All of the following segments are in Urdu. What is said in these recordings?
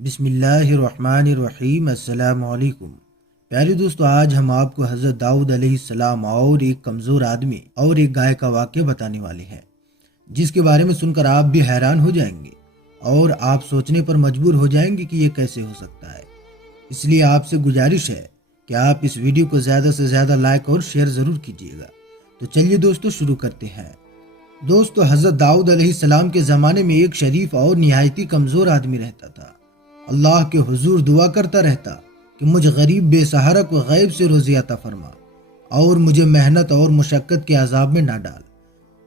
بسم اللہ الرحمن الرحیم۔ السلام علیکم پیارے دوستو، آج ہم آپ کو حضرت داؤد علیہ السلام اور ایک کمزور آدمی اور ایک گائے کا واقعہ بتانے والے ہیں، جس کے بارے میں سن کر آپ بھی حیران ہو جائیں گے اور آپ سوچنے پر مجبور ہو جائیں گے کہ یہ کیسے ہو سکتا ہے۔ اس لیے آپ سے گزارش ہے کہ آپ اس ویڈیو کو زیادہ سے زیادہ لائک اور شیئر ضرور کیجیے گا۔ تو چلیے دوستو شروع کرتے ہیں۔ دوستو، حضرت داؤد علیہ السلام کے زمانے میں ایک شریف اور نہایتی کمزور آدمی رہتا تھا۔ اللہ کے حضور دعا کرتا رہتا کہ مجھ غریب بے سہارا کو غیب سے روزی عطا فرما اور مجھے محنت اور مشقت کے عذاب میں نہ ڈال۔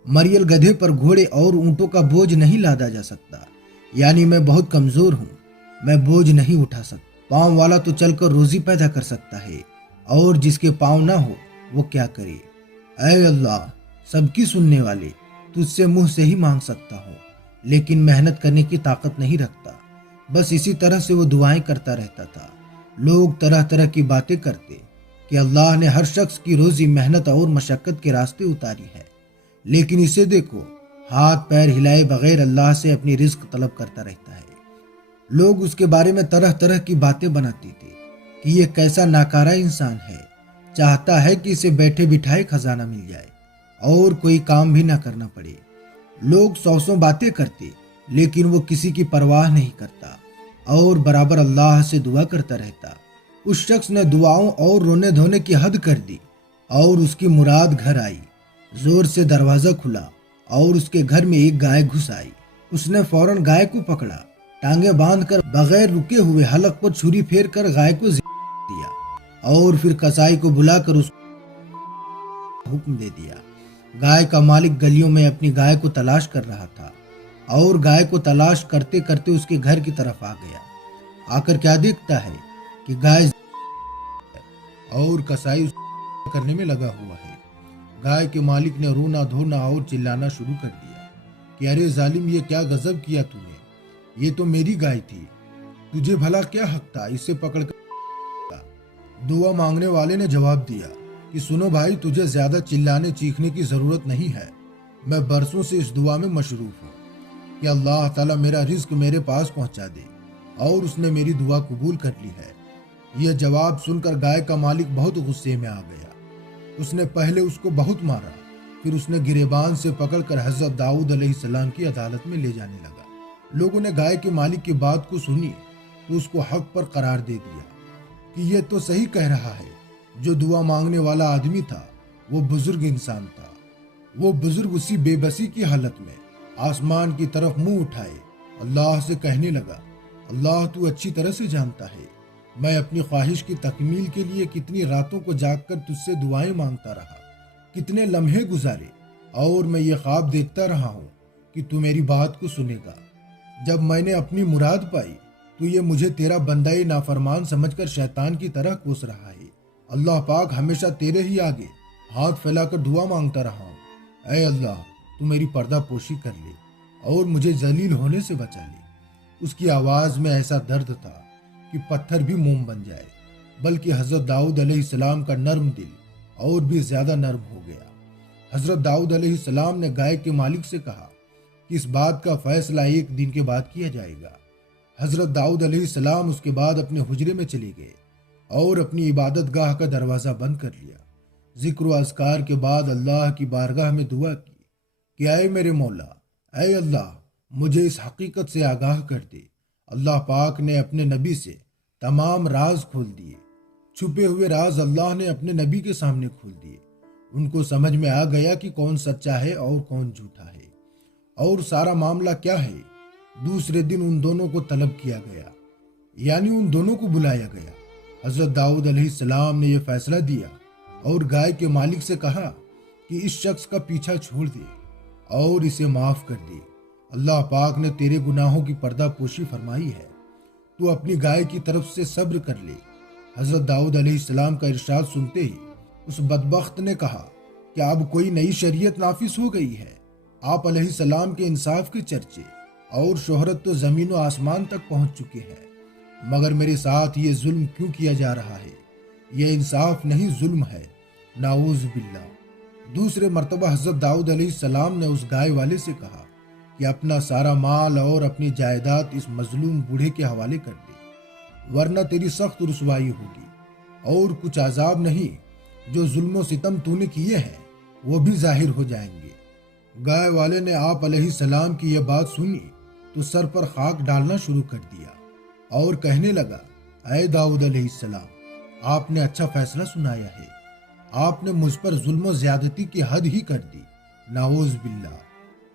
مریل گدھے پر گھوڑے اور اونٹوں کا بوجھ نہیں لادا جا سکتا، یعنی میں بہت کمزور ہوں، میں بوجھ نہیں اٹھا سکتا۔ پاؤں والا تو چل کر روزی پیدا کر سکتا ہے، اور جس کے پاؤں نہ ہو وہ کیا کرے؟ اے اللہ، سب کی سننے والے، تجھ سے منہ سے ہی مانگ سکتا ہوں، لیکن محنت کرنے کی طاقت نہیں رکھتا۔ بس اسی طرح سے وہ دعائیں کرتا رہتا تھا۔ لوگ طرح طرح کی باتیں کرتے کہ اللہ نے ہر شخص کی روزی محنت اور مشقت کے راستے اتاری ہے، لیکن اسے دیکھو، ہاتھ پیر ہلائے بغیر اللہ سے اپنی رزق طلب کرتا رہتا ہے۔ لوگ اس کے بارے میں طرح طرح کی باتیں بناتے تھے کہ یہ کیسا ناکارہ انسان ہے، چاہتا ہے کہ اسے بیٹھے بٹھائے خزانہ مل جائے اور کوئی کام بھی نہ کرنا پڑے۔ لوگ سو باتیں کرتے، لیکن وہ کسی کی پرواہ نہیں کرتا اور برابر اللہ سے دعا کرتا رہتا۔ اس شخص نے دعاؤں اور رونے دھونے کی حد کر دی اور اس کی مراد گھر آئی۔ زور سے دروازہ کھلا اور اس کے گھر میں ایک گائے گھس آئی۔ اس نے فوراً گائے کو پکڑا، ٹانگیں باندھ کر بغیر رکے ہوئے حلق پر چھری پھیر کر گائے کو دیا اور پھر کسائی کو بلا کر اس کو حکم دے دیا۔ گائے کا مالک گلیوں میں اپنی گائے کو تلاش کر رہا تھا اور گائے کو تلاش کرتے کرتے اس کے گھر کی طرف آ گیا۔ آ کر کیا دیکھتا ہے کہ گائے اور کسائی کرنے میں لگا ہوا ہے۔ گائے کے مالک نے رونا دھونا اور چلانا شروع کر دیا کہ ارے ظالم، یہ کیا غضب کیا تو نے، یہ تو میری گائے تھی، تجھے بھلا کیا حق تھا اسے پکڑ کر؟ دعا مانگنے والے نے جواب دیا کہ سنو بھائی، تجھے زیادہ چلانے چیخنے کی ضرورت نہیں ہے، میں برسوں سے اس دعا میں مشروف ہوں کہ اللہ تعالیٰ میرا رزق میرے پاس پہنچا دے، اور اس نے میری دعا قبول کر لی ہے۔ یہ جواب سن کر گائے کا مالک بہت غصے میں آ گیا۔ اس نے پہلے اس کو بہت مارا، پھر اس نے گریبان سے پکڑ کر حضرت داؤد علیہ السلام کی عدالت میں لے جانے لگا۔ لوگوں نے گائے کے مالک کی بات کو سنی تو اس کو حق پر قرار دے دیا کہ یہ تو صحیح کہہ رہا ہے، جو دعا مانگنے والا آدمی تھا وہ بزرگ انسان تھا۔ وہ بزرگ اسی بے بسی کی حالت میں آسمان کی طرف منہ اٹھائے اللہ سے کہنے لگا، اللہ تو اچھی طرح سے جانتا ہے میں اپنی خواہش کی تکمیل کے لیے کتنی راتوں کو جاگ کر تجھ سے دعائیں مانگتا رہا، کتنے لمحے گزارے، اور میں یہ خواب دیکھتا رہا ہوں کہ تو میری بات کو سنے گا۔ جب میں نے اپنی مراد پائی تو یہ مجھے تیرا بندہ نافرمان سمجھ کر شیطان کی طرح کوس رہا ہے۔ اللہ پاک ہمیشہ تیرے ہی آگے ہاتھ پھیلا کر دعا مانگتا رہا ہوں، اے اللہ تو میری پردہ پوشی کر لے اور مجھے ذلیل ہونے سے بچا لے۔ اس کی آواز میں ایسا درد تھا کہ پتھر بھی موم بن جائے، بلکہ حضرت داؤد علیہ السلام کا نرم دل اور بھی زیادہ نرم ہو گیا۔ حضرت داؤد علیہ السلام نے گائے کے مالک سے کہا کہ اس بات کا فیصلہ ایک دن کے بعد کیا جائے گا۔ حضرت داؤد علیہ السلام اس کے بعد اپنے حجرے میں چلے گئے اور اپنی عبادت گاہ کا دروازہ بند کر لیا۔ ذکر و اذکار کے بعد اللہ کی بارگاہ میں دعا کی کہ اے میرے مولا، اے اللہ مجھے اس حقیقت سے آگاہ کر دے۔ اللہ پاک نے اپنے نبی سے تمام راز کھول دیے، چھپے ہوئے راز اللہ نے اپنے نبی کے سامنے کھول دیے۔ ان کو سمجھ میں آ گیا کہ کون سچا ہے اور کون جھوٹا ہے اور سارا معاملہ کیا ہے۔ دوسرے دن ان دونوں کو طلب کیا گیا، یعنی ان دونوں کو بلایا گیا۔ حضرت داؤد علیہ السلام نے یہ فیصلہ دیا اور گائے کے مالک سے کہا کہ اس شخص کا پیچھا چھوڑ دے اور اسے معاف کر دے۔ اللہ پاک نے تیرے گناہوں کی پردہ پوشی فرمائی ہے، تو اپنی گائے کی طرف سے صبر کر لے۔ حضرت داؤد علیہ السلام کا ارشاد سنتے ہی اس بدبخت نے کہا کہ اب کوئی نئی شریعت نافذ ہو گئی ہے۔ آپ علیہ السلام کے انصاف کے چرچے اور شہرت تو زمین و آسمان تک پہنچ چکے ہیں، مگر میرے ساتھ یہ ظلم کیوں کیا جا رہا ہے؟ یہ انصاف نہیں، ظلم ہے، نعوذ باللہ۔ دوسرے مرتبہ حضرت داؤد علیہ السلام نے اس گائے والے سے کہا کہ اپنا سارا مال اور اپنی جائیداد اس مظلوم بوڑھے کے حوالے کر دے، ورنہ تیری سخت رسوائی ہوگی، اور کچھ عذاب نہیں جو ظلم و ستم تو نے کیے ہیں وہ بھی ظاہر ہو جائیں گے۔ گائے والے نے آپ علیہ السلام کی یہ بات سنی تو سر پر خاک ڈالنا شروع کر دیا اور کہنے لگا، اے داؤد علیہ السلام، آپ نے اچھا فیصلہ سنایا ہے، آپ نے مجھ پر ظلم و زیادتی کی حد ہی کر دی، نعوذ باللہ۔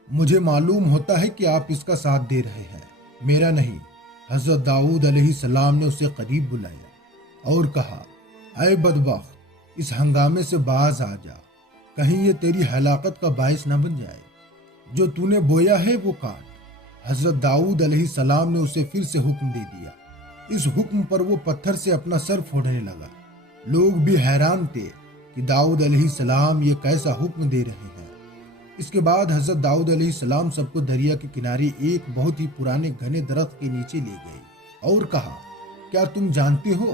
مجھے معلوم ہوتا ہے کہ آپ اس کا ساتھ دے رہے ہیں، میرا نہیں۔ حضرت داؤد علیہ السلام نے اسے قریب بلایا اور کہا، اے بدبخت، اس ہنگامے سے باز آ جا، کہیں یہ تیری ہلاکت کا باعث نہ بن جائے۔ جو تو نے بویا ہے وہ کاٹ۔ حضرت داؤد علیہ السلام نے اسے پھر سے حکم دے دیا۔ اس حکم پر وہ پتھر سے اپنا سر پھوڑنے لگا۔ لوگ بھی حیران تھے کہ داؤد علیہ السلام یہ کیسا حکم دے رہے ہیں۔ اس کے بعد حضرت داؤد علیہ السلام سب کو دریا کے کنارے ایک بہت ہی پرانے گھنے درخت کے نیچے لے گئے اور کہا، کیا تم جانتے ہو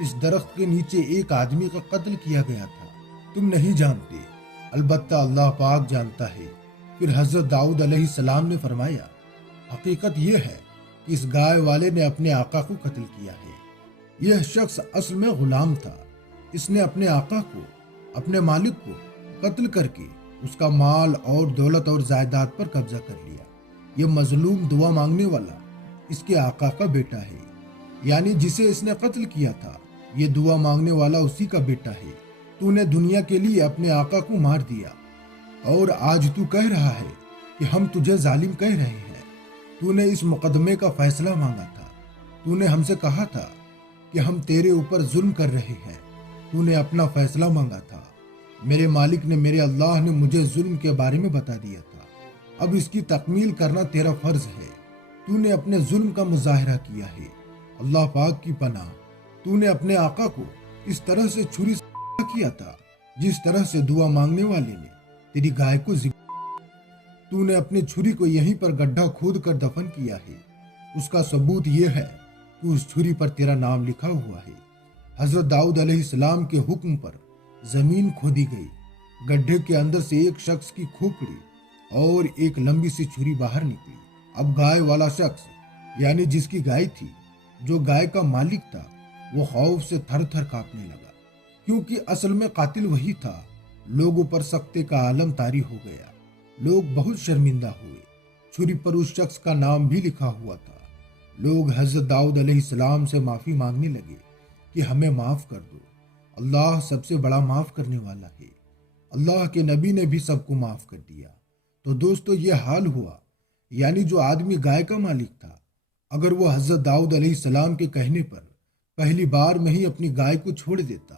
اس درخت کے نیچے ایک آدمی کا قتل کیا گیا تھا؟ تم نہیں جانتے، البتہ اللہ پاک جانتا ہے۔ پھر حضرت داؤد علیہ السلام نے فرمایا، حقیقت یہ ہے کہ اس گائے والے نے اپنے آقا کو قتل کیا ہے۔ یہ شخص اصل میں غلام تھا، اس نے اپنے آقا کو، اپنے مالک کو قتل کر کے اس کا مال اور دولت اور جائیداد پر قبضہ کر لیا۔ یہ مظلوم دعا مانگنے والا اس کے آقا کا بیٹا ہے، یعنی جسے اس نے قتل کیا تھا یہ دعا مانگنے والا اسی کا بیٹا ہے۔ تو نے دنیا کے لیے اپنے آقا کو مار دیا اور آج تو کہہ رہا ہے کہ ہم تجھے ظالم کہہ رہے ہیں۔ تو نے اس مقدمے کا فیصلہ مانگا تھا، تو نے ہم سے کہا تھا کہ ہم تیرے اوپر ظلم کر رہے ہیں، تو نے اپنا فیصلہ مانگا تھا۔ میرے مالک نے، میرے اللہ نے مجھے ظلم کے بارے میں بتا دیا تھا، اب اس کی تکمیل کرنا تیرا فرض ہے۔ تو نے اپنے ظلم کا مظاہرہ کیا ہے، اللہ پاک کی پناہ۔ تو نے اپنے آقا کو اس طرح سے چھری سے کیا تھا جس طرح سے دعا مانگنے والے نے تیری گائے کو تو نے اپنی چھری کو یہیں پر گڈھا کھود کر دفن کیا ہے۔ اس کا ثبوت یہ ہے کہ اس چھری پر تیرا نام لکھا ہوا ہے۔ حضرت داؤد علیہ السلام کے حکم پر زمین کھودی گئی، گڈھے کے اندر سے ایک شخص کی کھوپڑی اور ایک لمبی سی چھری باہر نکلی۔ اب گائے والا شخص، یعنی جس کی گائے تھی، جو گائے کا مالک تھا، وہ خوف سے تھر تھر کانپنے لگا، کیونکہ اصل میں قاتل وہی تھا۔ لوگوں پر سختے کا عالم طاری ہو گیا، لوگ بہت شرمندہ ہوئے۔ چھری پر اس شخص کا نام بھی لکھا ہوا تھا۔ لوگ حضرت داؤد علیہ السلام سے معافی مانگنے لگے کہ ہمیں معاف کر دو، اللہ سب سے بڑا معاف کرنے والا ہے۔ اللہ کے نبی نے بھی سب کو معاف کر دیا۔ تو دوستو، یہ حال ہوا، یعنی جو آدمی گائے کا مالک تھا، اگر وہ حضرت داؤد علیہ السلام کے کہنے پر پہلی بار میں ہی اپنی گائے کو چھوڑ دیتا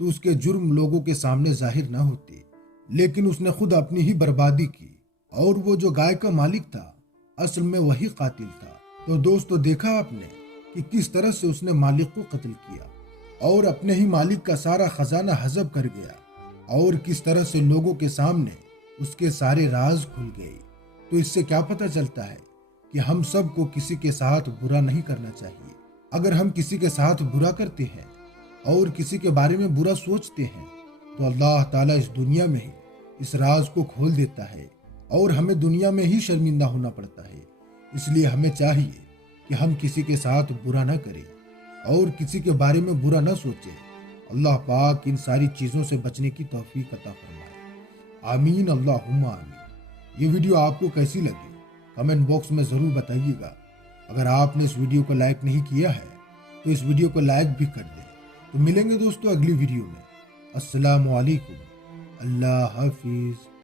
تو اس کے جرم لوگوں کے سامنے ظاہر نہ ہوتے، لیکن اس نے خود اپنی ہی بربادی کی، اور وہ جو گائے کا مالک تھا اصل میں وہی قاتل تھا۔ تو دوستو، دیکھا آپ نے کہ کس طرح سے اس نے مالک کو قتل کیا اور اپنے ہی مالک کا سارا خزانہ حذف کر گیا، اور کس طرح سے لوگوں کے سامنے اس کے سارے راز کھل گئے۔ تو اس سے کیا پتہ چلتا ہے کہ ہم سب کو کسی کے ساتھ برا نہیں کرنا چاہیے۔ اگر ہم کسی کے ساتھ برا کرتے ہیں اور کسی کے بارے میں برا سوچتے ہیں تو اللہ تعالیٰ اس دنیا میں ہی اس راز کو کھول دیتا ہے اور ہمیں دنیا میں ہی شرمندہ ہونا پڑتا ہے۔ اس لیے ہمیں چاہیے کہ ہم کسی کے ساتھ برا نہ کریں اور کسی کے بارے میں برا نہ سوچیں۔ اللہ پاک ان ساری چیزوں سے بچنے کی توفیق عطا فرمائے، آمین، اللہم آمین۔ یہ ویڈیو آپ کو کیسی لگی کمنٹ باکس میں ضرور بتائیے گا۔ اگر آپ نے اس ویڈیو کو لائک نہیں کیا ہے تو اس ویڈیو کو لائک بھی کر دیں۔ تو ملیں گے دوستو اگلی ویڈیو میں۔ السلام علیکم، اللہ حافظ۔